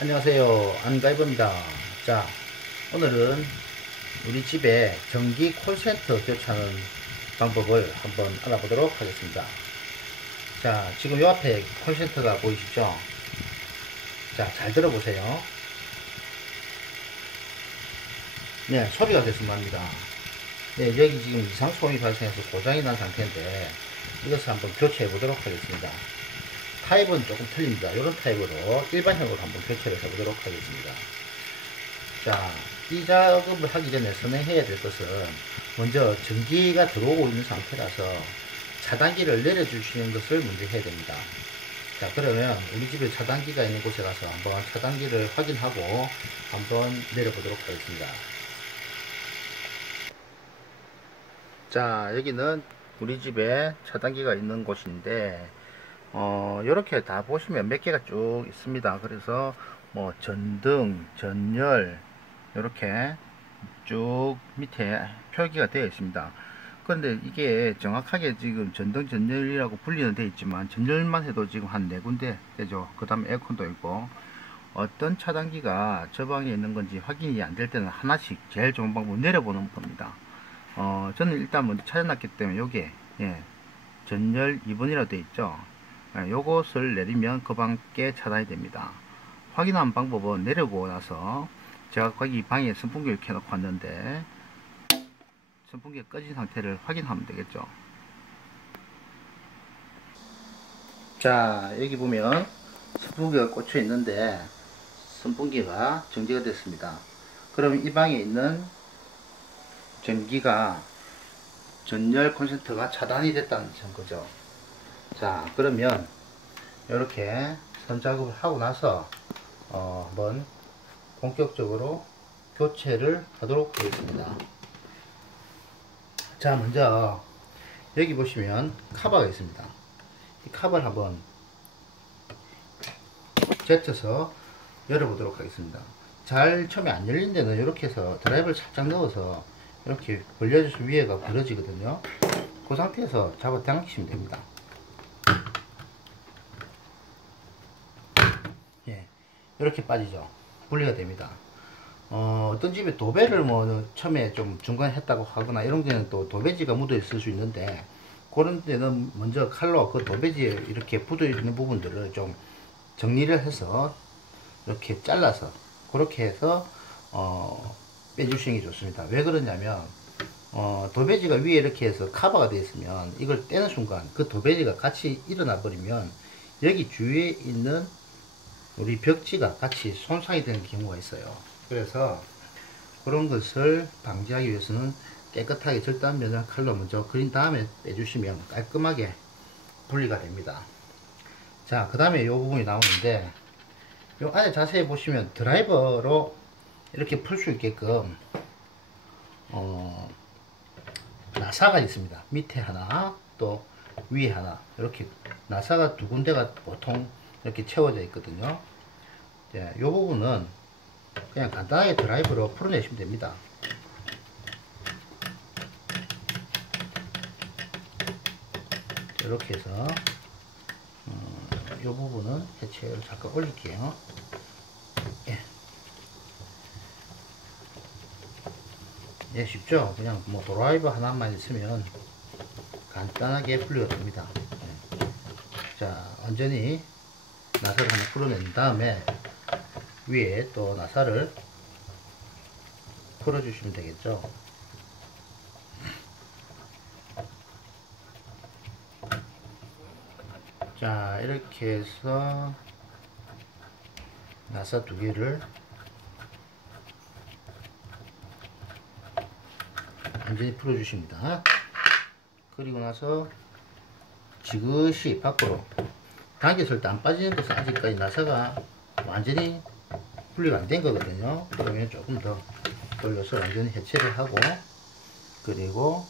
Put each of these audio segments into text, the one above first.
안녕하세요, 안가이버입니다. 자, 오늘은 우리 집에 전기 콜센터 교체하는 방법을 한번 알아보도록 하겠습니다. 자, 지금 요 앞에 콜센터가 보이시죠? 자, 잘 들어보세요. 네, 소리가 됐으면 합니다. 네, 여기 지금 이상 소음이 발생해서 고장이 난 상태인데 이것을 한번 교체해 보도록 하겠습니다. 타입은 조금 틀립니다. 이런 타입으로 일반형으로 한번 교체를 해보도록 하겠습니다. 자, 이 작업을 하기 전에 선행해야 될 것은 먼저 전기가 들어오고 있는 상태라서 차단기를 내려주시는 것을 먼저 해야 됩니다. 자, 그러면 우리 집에 차단기가 있는 곳에 가서 한번 차단기를 확인하고 한번 내려보도록 하겠습니다. 자, 여기는 우리 집에 차단기가 있는 곳인데 이렇게 다 보시면 몇 개가 쭉 있습니다. 그래서 뭐 전등, 전열 이렇게 쭉 밑에 표기가 되어 있습니다. 그런데 이게 정확하게 지금 전등, 전열이라고 분리는 되어 있지만 전열만 해도 지금 한 4군데 되죠. 그 다음에 에어컨도 있고 어떤 차단기가 저 방에 있는 건지 확인이 안 될 때는 하나씩 제일 좋은 방법은 내려보는 겁니다. 저는 일단 먼저 찾아놨기 때문에 요게 전열 2번이라고 되어 있죠. 요것을 내리면 그 방께 차단이 됩니다. 확인한 방법은 내려오고 나서 제가 거기 방에 선풍기를 켜놓고 왔는데 선풍기가 꺼진 상태를 확인하면 되겠죠. 자, 여기 보면 선풍기가 꽂혀 있는데 선풍기가 정지가 됐습니다. 그러면 이 방에 있는 전기가 전열 콘센트가 차단이 됐다는 거죠. 자, 그러면 이렇게 선작업을 하고 나서 한번 본격적으로 교체를 하도록 하겠습니다. 자, 먼저 여기 보시면 카바가 있습니다. 이 카바를 한번 제쳐서 열어보도록 하겠습니다. 잘 처음에 안 열린 데는 이렇게 해서 드라이버를 살짝 넣어서 이렇게 벌려져서 위에가 벌어지거든요. 그 상태에서 잡아 당기시면 됩니다. 예, 이렇게 빠지죠. 분리가 됩니다. 어떤 집에 도배를 뭐 처음에 좀 중간에 했다고 하거나 이런 데는 또 도배지가 묻어 있을 수 있는데 그런 데는 먼저 칼로 그 도배지에 이렇게 묻어 있는 부분들을 좀 정리를 해서 이렇게 잘라서 그렇게 해서 빼주시는 게 좋습니다. 왜 그러냐면 도배지가 위에 이렇게 해서 커버가 되어 있으면 이걸 떼는 순간 그 도배지가 같이 일어나 버리면 여기 주위에 있는 우리 벽지가 같이 손상이 되는 경우가 있어요. 그래서 그런 것을 방지하기 위해서는 깨끗하게 절단 면을 칼로 먼저 그린 다음에 빼주시면 깔끔하게 분리가 됩니다. 자, 그 다음에 이 부분이 나오는데 이 안에 자세히 보시면 드라이버로 이렇게 풀 수 있게끔 나사가 있습니다. 밑에 하나 또 위에 하나 이렇게 나사가 두 군데가 보통 이렇게 채워져 있거든요. 이 부분은 그냥 간단하게 드라이버로 풀어내시면 됩니다. 이렇게 해서 이 부분은 해체를 잠깐 올릴게요. 예. 예, 쉽죠? 그냥 뭐 드라이버 하나만 있으면 간단하게 분리가 됩니다. 예. 자, 완전히 나사를 하나 풀어낸 다음에 위에 또 나사를 풀어주시면 되겠죠. 자, 이렇게 해서 나사 두 개를 완전히 풀어주십니다. 그리고 나서 지그시 밖으로 당겼을 때 안 빠지는 것은 아직까지 나사가 완전히 분리가 안 된 거거든요. 그러면 조금 더 돌려서 완전히 해체를 하고 그리고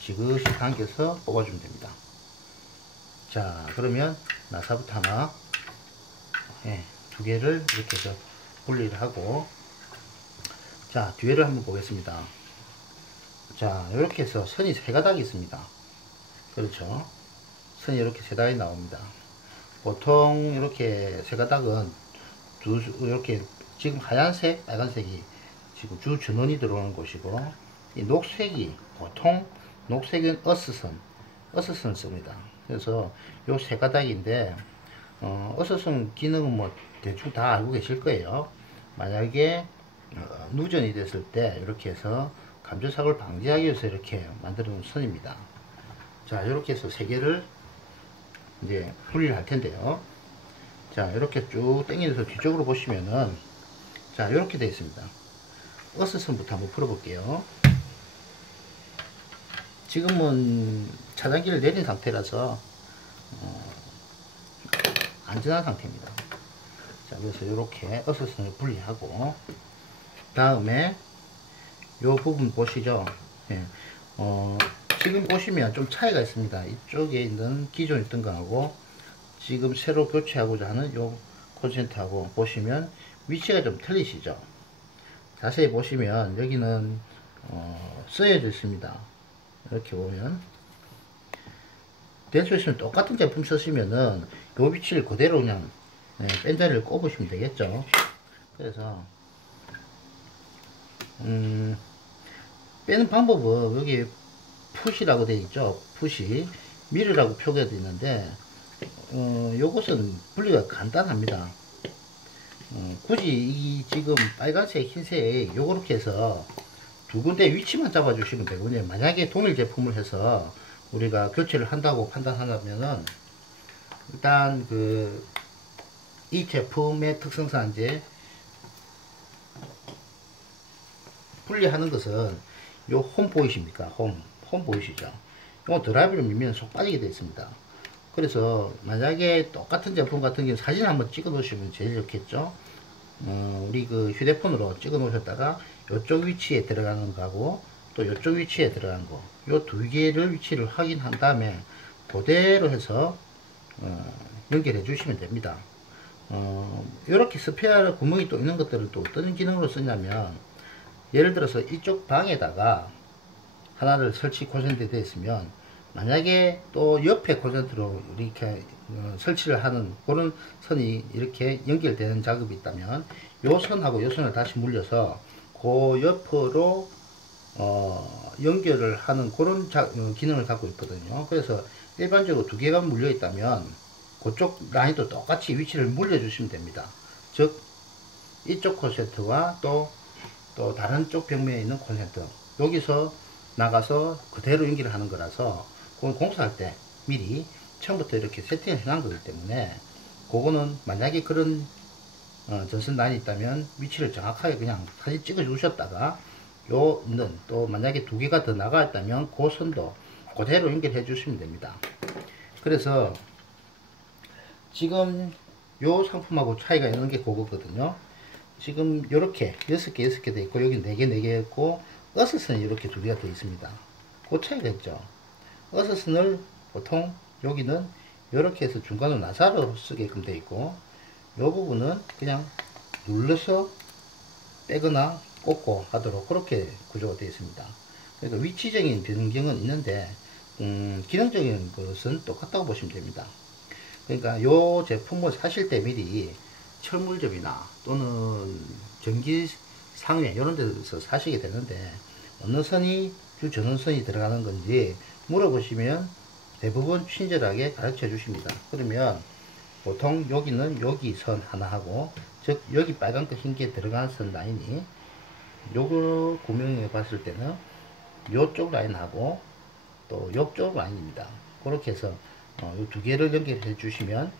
지그시 당겨서 뽑아주면 됩니다. 자, 그러면 나사부터 하나 두 개를 이렇게 해서 분리를 하고 자, 뒤에를 한번 보겠습니다. 자, 이렇게 해서 선이 세 가닥이 있습니다. 그렇죠? 선이 이렇게 세 가닥이 나옵니다. 보통 이렇게 세 가닥은 이렇게 지금 하얀색, 빨간색이 지금 주 전원이 들어오는 곳이고, 이 녹색이 보통 녹색은 어스선을 씁니다. 그래서 요 세 가닥인데, 어스선 기능은 뭐 대충 다 알고 계실 거예요. 만약에 누전이 됐을 때 이렇게 해서 감전사고를 방지하기 위해서 이렇게 만들어 놓은 선입니다. 자, 이렇게 해서 세 개를 이제 분리를 할 텐데요. 자, 이렇게 쭉 당겨서 뒤쪽으로 보시면은, 자, 이렇게 되어 있습니다. 어스선부터 한번 풀어볼게요. 지금은 차단기를 내린 상태라서 안전한 상태입니다. 자, 그래서 이렇게 어스선을 분리하고, 다음에 요 부분 보시죠. 예. 지금 보시면 좀 차이가 있습니다. 이쪽에 있는 기존에 있던 거하고 지금 새로 교체하고자 하는 요 콘센트하고 보시면 위치가 좀 틀리시죠. 자세히 보시면 여기는 쓰여져 있습니다. 이렇게 보면 댄스 있으면 똑같은 제품 쓰시면은 요 위치를 그대로 그냥 뺀자리를 꼽으시면 되겠죠. 그래서 빼는 방법은 여기 푸시라고 되어 있죠. 푸시 미르라고 표기가 되어 있는데 요것은 분리가 간단합니다. 굳이 이 지금 빨간색 흰색 요렇게 해서 두 군데 위치만 잡아 주시면 되거든요. 만약에 동일 제품을 해서 우리가 교체를 한다고 판단한다면은 일단 이 제품의 특성상 이제 분리하는 것은 요 홈 보이십니까? 홈 보이시죠? 요 드라이브를 밀면 속 빠지게 되어 있습니다. 그래서 만약에 똑같은 제품 같은 경우 사진 한번 찍어 놓으시면 제일 좋겠죠. 우리 휴대폰으로 찍어 놓으셨다가 이쪽 위치에 들어가는 거하고 또 이쪽 위치에 들어가는 거, 요 두 개를 위치를 확인한 다음에 그대로 해서 연결해 주시면 됩니다. 이렇게 스페어 구멍이 또 있는 것들은 또 어떤 기능으로 쓰냐면, 예를 들어서 이쪽 방에다가 하나를 설치 콘센트 되어 있으면 만약에 또 옆에 콘센트로 이렇게 설치를 하는 그런 선이 이렇게 연결되는 작업이 있다면 요 선하고 요 선을 다시 물려서 그 옆으로 연결을 하는 그런 기능을 갖고 있거든요. 그래서 일반적으로 두 개가 물려 있다면 그쪽 라인도 똑같이 위치를 물려 주시면 됩니다. 즉 이쪽 콘센트와 또 다른 쪽 벽면에 있는 콘센트, 여기서 나가서 그대로 연결을 하는 거라서 그건 공사할 때 미리 처음부터 이렇게 세팅을 해 놓은 거기 때문에 그거는 만약에 그런 전선 라인이 있다면 위치를 정확하게 그냥 사진 찍어 주셨다가 요는 또 만약에 두 개가 더 나가 있다면 그 선도 그대로 연결해 주시면 됩니다. 그래서 지금 요 상품하고 차이가 있는 게 그거거든요. 지금 요렇게 6개 되어 있고 여기 4개 있고 어스선이 이렇게 두 개가 되어 있습니다. 그 차이가 있죠. 어스선을 보통 여기는 이렇게 해서 중간으로 나사로 쓰게끔 되어 있고 요 부분은 그냥 눌러서 빼거나 꽂고 하도록 그렇게 구조가 되어 있습니다. 그래서 위치적인 변경은 있는데 기능적인 것은 똑같다고 보시면 됩니다. 그러니까 요 제품을 사실 때 미리 철물점이나 또는 전기상회 이런 데서 사시게 되는데 어느 선이 주 전원선이 들어가는 건지 물어보시면 대부분 친절하게 가르쳐 주십니다. 그러면 보통 여기는 여기 선 하나 하고, 즉 여기 빨간 거 흰 게 들어가는 선 라인이 요거 구명해 봤을 때는 요쪽 라인하고 또 요쪽 라인입니다. 그렇게 해서 요 두 개를 연결해 주시면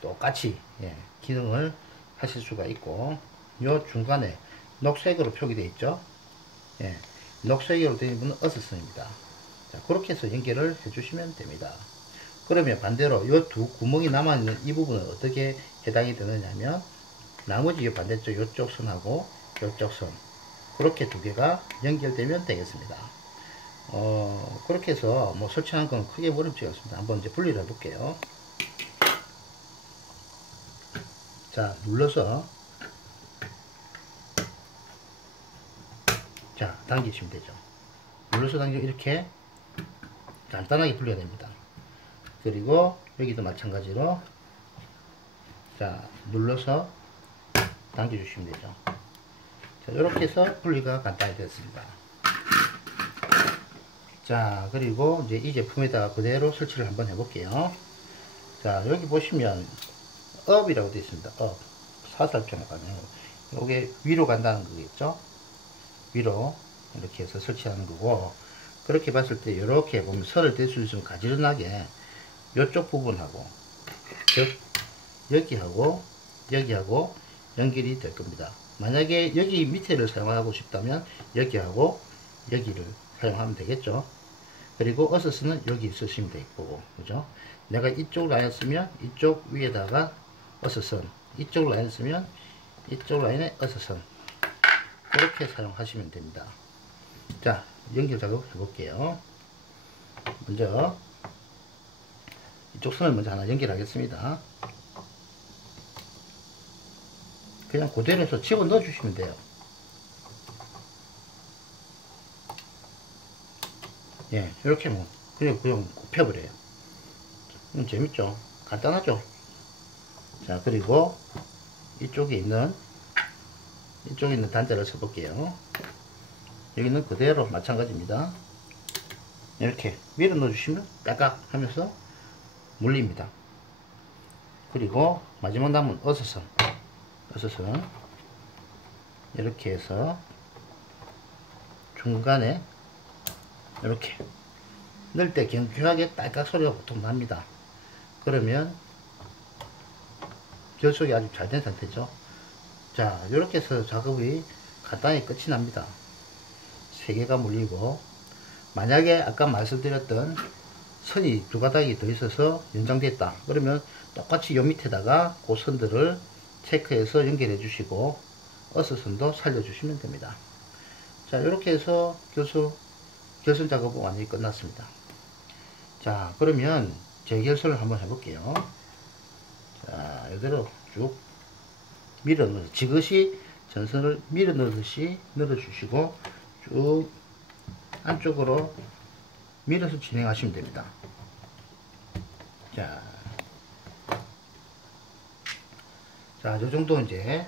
똑같이 기능을 하실 수가 있고, 요 중간에 녹색으로 표기되어 있죠. 녹색으로 되어 있는 어스선입니다. 자, 그렇게 해서 연결을 해 주시면 됩니다. 그러면 반대로 요 두 구멍이 남아있는 이 부분은 어떻게 해당이 되느냐면, 나머지 요 반대쪽 요쪽 선하고 요쪽 선 그렇게 두 개가 연결되면 되겠습니다. 그렇게 해서 뭐 설치하는 건 크게 어렵지가 않습니다. 한번 이제 분리를 해 볼게요. 자, 눌러서 자 당기시면 되죠. 눌러서 당기면 이렇게 간단하게 분리가 됩니다. 그리고 여기도 마찬가지로 자 눌러서 당겨주시면 되죠. 자, 이렇게 해서 분리가 간단히 됐습니다. 자, 그리고 이제 이 제품에다가 그대로 설치를 한번 해볼게요. 자, 여기 보시면 업이라고 되어 있습니다. 업. 사살표가 가네요. 요게 위로 간다는 거겠죠? 위로 이렇게 해서 설치하는 거고, 그렇게 봤을 때 이렇게 보면 선을 댈 수 있으면 가지런하게 이쪽 부분하고 여기하고 여기하고 연결이 될 겁니다. 만약에 여기 밑에를 사용하고 싶다면 여기하고 여기를 사용하면 되겠죠. 그리고 어서스는 여기 쓰시면 될 거고, 그죠? 내가 이쪽 라인 쓰면 이쪽 위에다가 어서선, 이쪽 라인 쓰면 이쪽 라인에 어서선, 그렇게 사용하시면 됩니다. 자, 연결 작업 해볼게요. 먼저 이쪽 선을 먼저 하나 연결하겠습니다. 그냥 그대로 해서 집어넣어 주시면 돼요. 예, 이렇게 뭐 그냥 굽혀버려요. 재밌죠? 간단하죠? 자, 그리고 이쪽에 있는 단자를 써볼게요. 여기는 그대로 마찬가지입니다. 이렇게 밀어 넣어주시면 까깍 하면서 물립니다. 그리고 마지막 남은 어서선 이렇게 해서 중간에 이렇게 넣을 때 경쾌하게 딸깍 소리가 보통 납니다. 그러면 결속이 아주 잘 된 상태죠. 자, 이렇게 해서 작업이 간단히 끝이 납니다. 3개가 물리고, 만약에 아까 말씀드렸던 선이 2가닥이 더 있어서 연장됐다 그러면 똑같이 요 밑에다가 그 선들을 체크해서 연결해 주시고 어서선도 살려 주시면 됩니다. 자, 이렇게 해서 결선 작업은 완전히 끝났습니다. 자, 그러면 재결선을 한번 해볼게요. 자, 이대로 쭉 밀어 넣어서 지그시 전선을 밀어 넣듯이 넣어 주시고 쭉 안쪽으로 밀어서 진행하시면 됩니다. 자, 요 정도 이제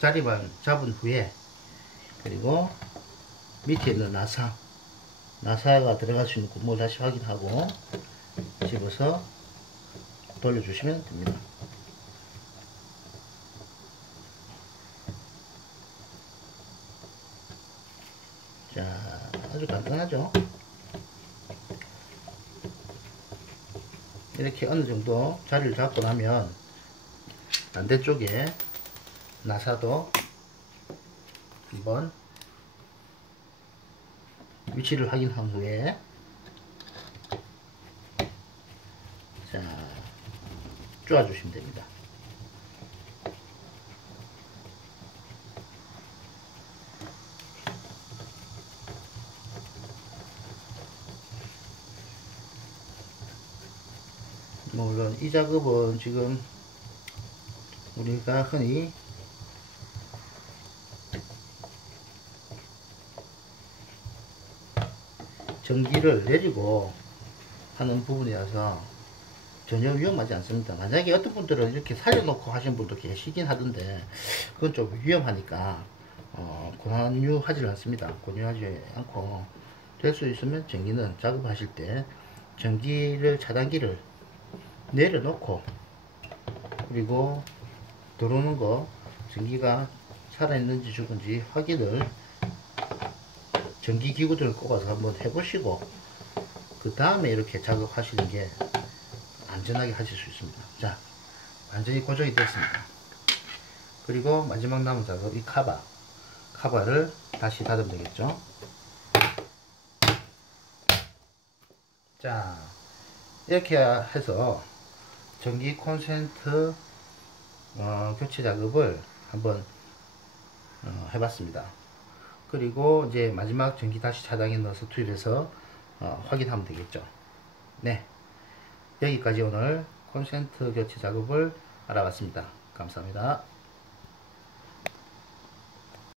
자리만 잡은 후에, 그리고 밑에 있는 나사가 들어갈 수 있는 구멍을 다시 확인하고 집어서 돌려주시면 됩니다. 자, 아주 간단하죠? 이렇게 어느 정도 자리를 잡고 나면 반대쪽에 나사도 한번 위치를 확인한 후에, 자, 쪼아 주시면 됩니다. 물론 이 작업은 지금 우리가 흔히 전기를 내리고 하는 부분이라서 전혀 위험하지 않습니다. 만약에 어떤 분들은 이렇게 살려놓고 하시는 분도 계시긴 하던데 그건 좀 위험하니까 권유하지 않습니다. 권유하지 않고, 될 수 있으면 전기는 작업하실 때 전기를 차단기를 내려놓고, 그리고 들어오는 거 전기가 살아있는지 죽은지 확인을 전기기구들을 꼽아서 한번 해보시고 그 다음에 이렇게 작업하시는 게 안전하게 하실 수 있습니다. 자, 완전히 고정이 됐습니다. 그리고 마지막 남은 작업, 이 카바를 다시 닫으면 되겠죠. 자, 이렇게 해서 전기 콘센트 교체 작업을 한번 해봤습니다. 그리고 이제 마지막 전기 다시 차단기 넣어서 투입해서 확인하면 되겠죠. 네, 여기까지 오늘 콘센트 교체 작업을 알아봤습니다. 감사합니다.